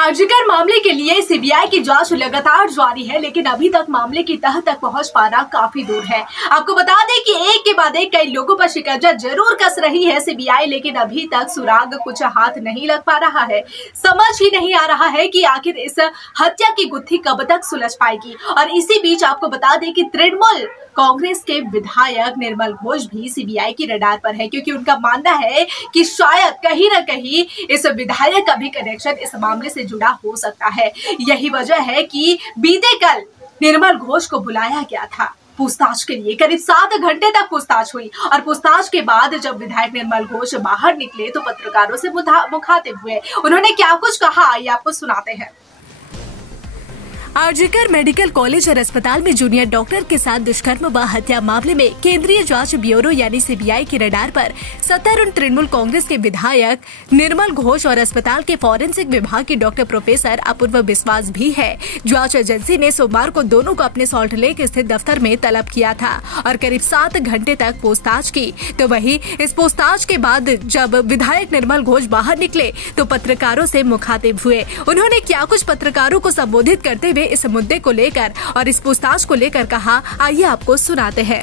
आरजीकर मामले के लिए सीबीआई की जांच लगातार जारी है, लेकिन अभी तक मामले की तह तक पहुंच पाना काफी दूर है। आपको बता दें कि एक के बाद एक कई लोगों पर शिकंजा जरूर कस रही है सीबीआई, लेकिन अभी तक सुराग कुछ हाथ नहीं लग पा रहा है। समझ ही नहीं आ रहा है कि आखिर इस हत्या की गुत्थी कब तक सुलझ पाएगी। और इसी बीच आपको बता दें कि तृणमूल कांग्रेस के विधायक निर्मल घोष भी सीबीआई की रडार पर है, क्योंकि उनका मानना है कि शायद कहीं न कहीं इस विधायक का भी कनेक्शन इस मामले से जुड़ा हो सकता है। यही वजह है कि बीते कल निर्मल घोष को बुलाया गया था पूछताछ के लिए। करीब 7 घंटे तक पूछताछ हुई और पूछताछ के बाद जब विधायक निर्मल घोष बाहर निकले तो पत्रकारों से मुखातिब हुए। उन्होंने क्या कुछ कहा, ये आपको सुनाते हैं। आरजीकर मेडिकल कॉलेज और अस्पताल में जूनियर डॉक्टर के साथ दुष्कर्म व हत्या मामले में केंद्रीय जांच ब्यूरो यानी सीबीआई के रडार पर सत्तारूढ़ तृणमूल कांग्रेस के विधायक निर्मल घोष और अस्पताल के फॉरेंसिक विभाग के डॉक्टर प्रोफेसर अपूर्व विश्वास भी है। जांच एजेंसी ने सोमवार को दोनों को अपने सॉल्ट लेक स्थित दफ्तर में तलब किया था और करीब 7 घंटे तक पूछताछ की। तो वहीं इस पूछताछ के बाद जब विधायक निर्मल घोष बाहर निकले तो पत्रकारों से मुखातिब हुए। उन्होंने क्या कुछ पत्रकारों को संबोधित करते हुए इस मुद्दे को लेकर और इस पूछताछ को लेकर कहा, आइए आपको सुनाते हैं।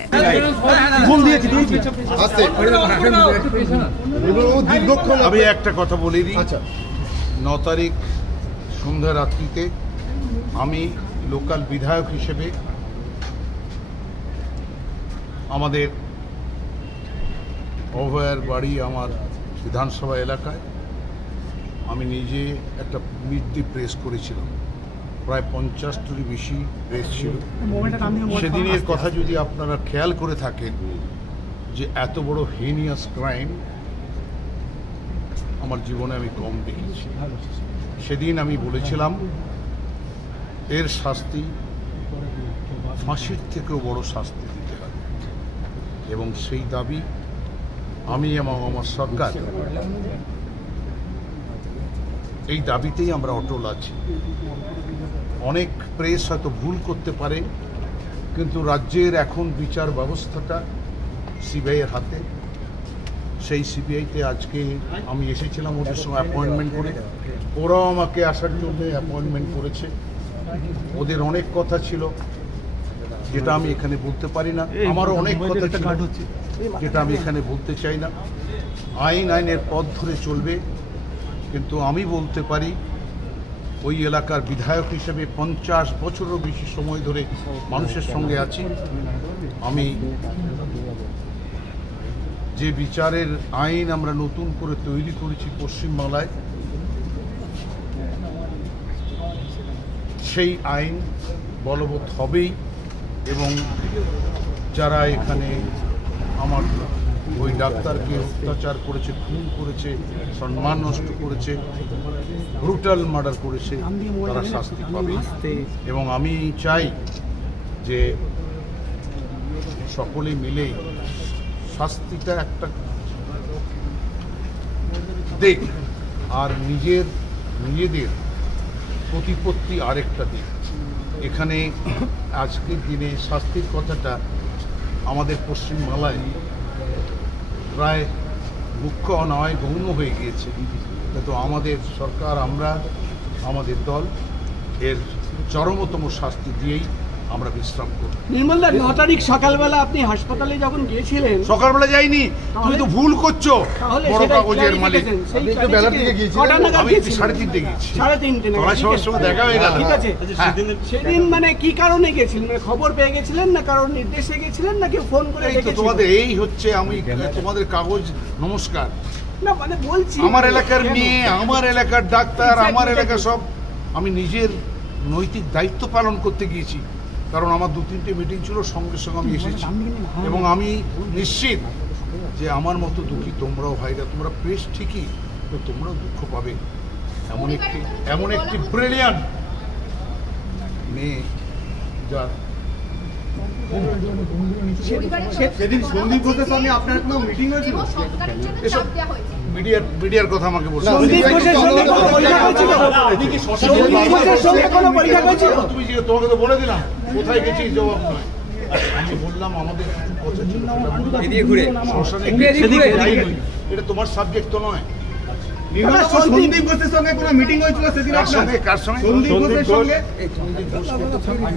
আমি একটা কথা বলে দিই। 9 তারিখ সন্ধ্যা রাত্রিতে আমি লোকাল বিধায়ক হিসেবে আমাদের অভয়ার বাড়ি আমার বিধানসভা এলাকায় আমি নিজে একটা মিট দি প্রেস করেছিলাম। প্রায় 50টির বেশি প্রেস ছিল। সেদিনের কথা যদি আপনারা খেয়াল করে থাকেন যে এত বড় হেনিয়াস ক্রাইম আমার জীবনে আমি কম দেখেছি। সেদিন আমি বলেছিলাম এর শাস্তি ফাঁসির থেকেও বড় শাস্তি দিতে হবে, এবং সেই দাবি আমি এবং আমার সরকার এই দাবিতেই আমরা অটল আছি। অনেক প্রেস হয়তো ভুল করতে পারে, কিন্তু রাজ্যের এখন বিচার ব্যবস্থাটা সিবিআইয়ের হাতে। সেই সিবিআইতে আজকে আমি এসেছিলাম ওদের সঙ্গে অ্যাপয়েন্টমেন্ট করে, ওরাও আমাকে আসার জন্য অ্যাপয়েন্টমেন্ট করেছে। ওদের অনেক কথা ছিল যেটা আমি এখানে বলতে পারি না, আমারও অনেক কথা ছিল যেটা আমি এখানে বলতে চাই না। আইনের পথ ধরে চলবে, কিন্তু আমি বলতে পারি ওই এলাকার বিধায়ক হিসেবে 50 বছরেরও বেশি সময় ধরে মানুষের সঙ্গে আছি। আমি যে বিচারের আইন আমরা নতুন করে তৈরি করেছি পশ্চিমবাংলায়, সেই আইন বলবৎ হবেই, এবং যারা এখানে আমার ওই ডাক্তারকে অত্যাচার করেছে, খুন করেছে, সম্মান নষ্ট করেছে, ব্রুটাল মার্ডার করেছে, তারা শাস্তি পাবে। এবং আমি চাই যে সকলে মিলে শাস্তিটা একটা দিক, আর নিজেদের প্রতিপত্তি আরেকটা দিক। এখানে আজকের দিনে শাস্তির কথাটা আমাদের পশ্চিমবাংলায় প্রায় মুখ্য নয়, গৌণ হয়ে গিয়েছে। কিন্তু আমাদের সরকার, আমরা, আমাদের দল এর চরমতম শাস্তি দিয়েই আমরা বিশ্রাম করি। নির্মলদা, 9 তারিখ সকালবেলা আপনি হাসপাতালে যখন গিয়েছিলেন? সকালবেলা যাইনি, তুমি তো ভুল করছো। বড় কাগজের মালিক আমি বেলা থেকে গিয়েছিলাম, আমি 3:30 গিয়েছি। 3:30 তোমার সবার সঙ্গে দেখা হয়ে গেল। ঠিক আছে, সেদিন মানে কি কারণে গেছিলেন? মানে খবর পেয়ে গেছিলেন, না কারোর নির্দেশে গেছিলেন, নাকি ফোন করে ডেকেছিলেন? তোমাদের এই হচ্ছে, আমি তোমাদের কাগজ নমস্কার। না মানে বলছি আমার এলাকার মেয়ে, আমার এলাকার ডাক্তার, আমার এলাকা সব, আমি নিজের নৈতিক দায়িত্ব পালন করতে গিয়েছি। কারণ আমার 2-3টে মিটিং ছিল, সঙ্গে সঙ্গে আমি এসেছি। এবং আমি নিশ্চিত যে আমার মতো দুঃখী তোমরাও ভাইরা, তোমরা প্রেস ঠিকই, তো তোমরাও দুঃখ পাবে। এমন একটি ব্রিলিয়ান্ট মেয়ে, যার সেদিন সন্দীপ ঘোষের সঙ্গে আপনার কোনো মিটিং হয়েছিল? এসব মিডিয়ার কথা আমাকে বলছো। তোমাকে তো বলে দিলাম কোথায় গেছি, জবাব নয়। আমি বললাম আমাদের এটা তোমার সাবজেক্ট তো নয়। সন্দীপ ঘোষের সঙ্গে কোনো মিটিং হয়েছিল সেদিন? কার সঙ্গে? সন্দীপ ঘোষের সঙ্গে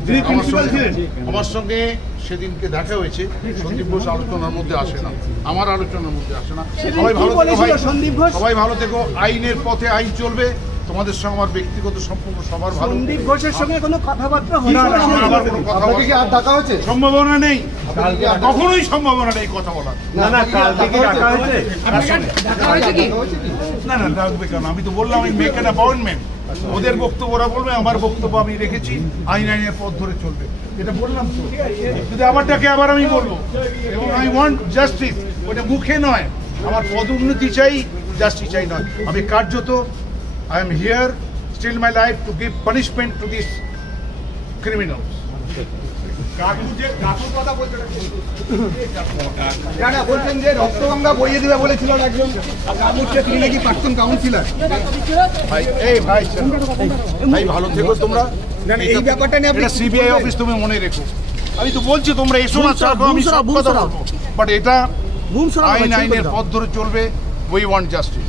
যিনি প্রিন্সিপাল ছিলেন। আমার সঙ্গে সেদিনকে দেখা হয়েছে। সন্দীপ ঘোষ আলোচনার মধ্যে আসে না, আমার আলোচনার মধ্যে আসে না। সবাই ভালো থেকো ভাই, সবাই ভালো থেকো। আইনের পথে আইন চলবে। তোমাদের সঙ্গে আমার ব্যক্তিগত সম্পর্ক সবার ভালো। সন্দীপ ঘোষের সঙ্গে কোনো কথাবার্তা হয়েছে? আমার কোনো কথাবার্তা কি আর ডাকা হয়েছে? সম্ভাবনা নেই, কখনোই সম্ভাবনা নেই কথা বলার। না কাল থেকে ডাকা হয়েছে। না ডাকবে কেন? আমি তো বললাম আমি মেক অ্যান অ্যাপয়েন্টমেন্ট। ওদের বক্তব্য ওরা বলবে, আমার বক্তব্য আমি রেখেছি, আইনের পথ ধরে চলবে, এটা বললাম তো। যদি আবার ডাকে আবার আমি বলবো। এবং আই ওয়ান্ট জাস্টিস, ওটা মুখে নয়। আমার পদোন্নতি চাই, জাস্টিস চাই নয়। আমি কার্যত I am here still my life to give punishment to these criminals. বলছেন যে রক্তগঙ্গা বইয়ে দিবে বলেছিল একজন, তিনি নাকি প্রাক্তন কাউন্সিলর। ভাই ভালো থেকো তোমরা। এই ব্যাপারটা নিয়ে আপনি সিবিআই অফিস তুমি মনে রেখো। আমি তো বলছি তোমরা এসো না, আমি সব কথা বলবো, বাট এটা আইনের পথ ধরে চলবে। We want justice.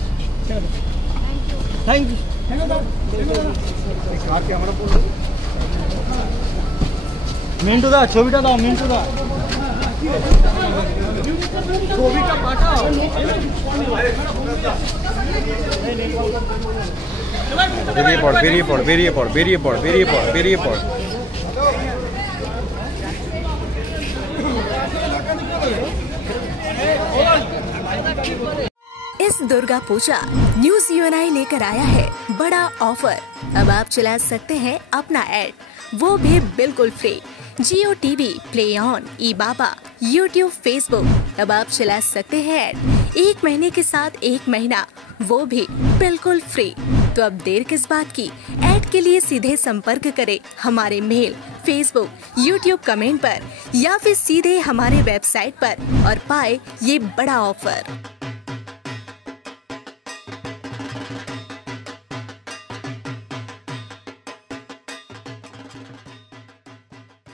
Thank you. Mintu দা ছবিটা দাও, মিন্টু দা ছবিটা পাঠাও। বেরিয়ে পড়। इस दुर्गा पूजा न्यूज यूएनआई लेकर आया है बड़ा ऑफर। अब आप चला सकते हैं अपना ऐड, वो भी बिल्कुल free. Jio TV, play on, E Baba, YouTube, Facebook, अब आप चला सकते हैं ऐड 1 महीने के साथ 1 महीना, वो भी बिल्कुल फ्री। तो अब देर किस बात की? ऐड के लिए सीधे संपर्क करें हमारे मेल, फेसबुक, यूट्यूब कमेंट पर या फिर सीधे हमारे वेबसाइट पर और पाए ये बड़ा ऑफर।